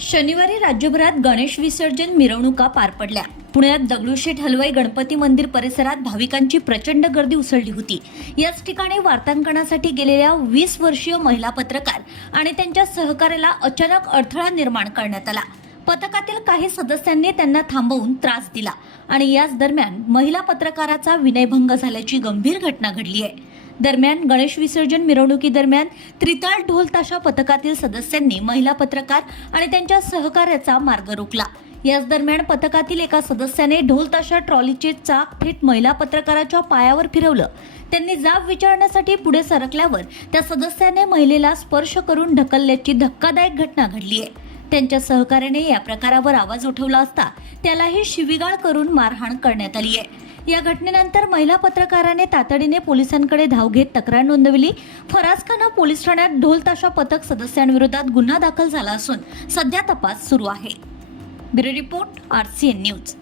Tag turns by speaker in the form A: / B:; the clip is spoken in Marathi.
A: शनिवारी राज्यभरात गणेश विसर्जन मिरवणुका पार पडल्या. पुण्यात दगडूशेठ हलवाई गणपती मंदिर परिसरात भाविकांची प्रचंड गर्दी उसळली होती. याच ठिकाणी वार्तांकनासाठी गेलेल्या वीस वर्षीय महिला पत्रकार आणि त्यांच्या सहकार्याला अचानक अडथळा निर्माण करण्यात आला. पथकातील काही सदस्यांनी त्यांना थांबवून त्रास दिला आणि याच दरम्यान महिला पत्रकाराचा विनयभंग झाल्याची गंभीर घटना घडली आहे. दरम्यान गणेश विसर्जन मिरवणुकीदरम्यान त्रिताळ ढोल ताशा पथकातील सदस्यांनी महिला पत्रकार आणि त्यांच्या सहकार्याचा मार्ग रोखला. याच दरम्यान पथकातील एका सदस्याने ढोल ताशा ट्रॉलीचे चाक थेट महिला पत्रकाराच्या पायावर फिरवलं. त्यांनी जाब विचारण्यासाठी पुढे सरकल्यावर त्या सदस्याने महिलेला स्पर्श करून ढकलल्याची धक्कादायक घटना घडली आहे त्यांच्या सहकार्याने या प्रकारावर आवाज उठवला असता त्यालाही शिवीगाळ करून मारहाण करण्यात आली आहे या घटनेनंतर महिला पत्रकाराने तातडीने पोलिसांकडे धाव घेत तक्रार नोंदवली. फरासखाना पोलीस ठाण्यात ढोल ताशा पथक सदस्यांविरोधात गुन्हा दाखल झाला असून सध्या तपास सुरू आहे. Bureau report R C N news.